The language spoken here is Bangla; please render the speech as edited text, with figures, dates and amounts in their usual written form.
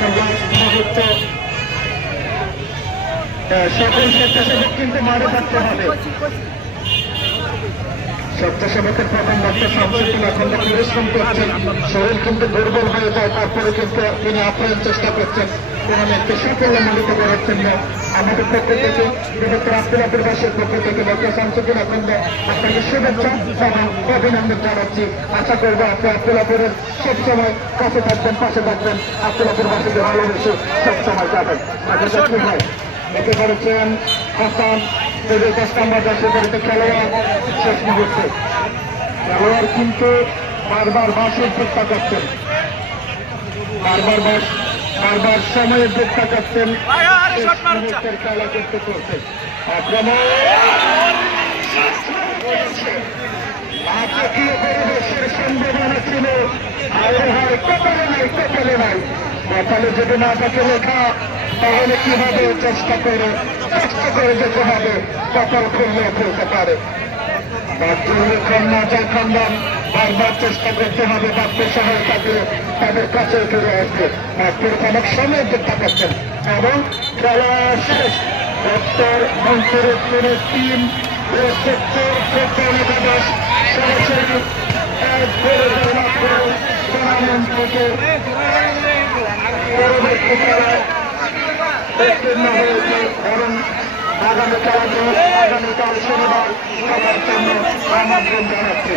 মুহূর্তে সকল স্বেচ্ছাসেবক কিন্তু মাঠে থাকতে হবে। স্বেচ্ছাসেবকের প্রথম বক্তা শামসুদ্দিন এখন পরিশ্রম করছেন, শরীর কিন্তু দুর্বল হয়ে যায়, তারপরে কিন্তু তিনি আপ্রাণ চেষ্টা করছেন টুর্নামেন্টকে সাফল্যমণ্ডিত করার জন্য। আমাদের পক্ষ থেকে বৃহত্তর আব্দুল্লাহপুরবাসীর পক্ষ থেকে বক্তা শামসুদ্দিন এখন আপনাকে শুভেচ্ছা এবং অভিনন্দন জানাচ্ছি। আশা করবো আপনি আব্দুল্লাহপুরের সবসময় কাছে থাকবেন, পাশে থাকবেন, আব্দুল্লাহপুরবাসীকে ভালোবেসে সবসময় যাবেন। কি হয় এতে করেছেন হাসান খেলোয়াড় শেষ মুহূর্তে খেলোয়াড় কিন্তু বারবার বাসের দিক তাকাচ্ছেন, বারবার সময়ের দিক তাকাচ্ছেন, খেলা করতে করতে নাটকীয় পরিবেশের সম্ভাবনা ছিল। কপালে নাই, কপালে যদি না থাকে লেখা তাহলে কিভাবে চেষ্টা করে যেতে হবে, কপাল খুললেও খুলতে পারে। খান্ডান বারবার চেষ্টা করতে হবে বাক্যের সহায়তাকে তাদের কাছে ফিরে আসবে। বাক্যের অনেক সময় চেষ্টা করছেন এবং খেলা শেষ। ডক্টর মন্ত্রীর টিম সরাসরি টুর্নামেন্ট থেকে পরবর্তী খেলায় উত্তীর্ণ হয়েছে এবং আগামীকাল শনিবার সবার জন্য আমন্ত্রণ জানাচ্ছি।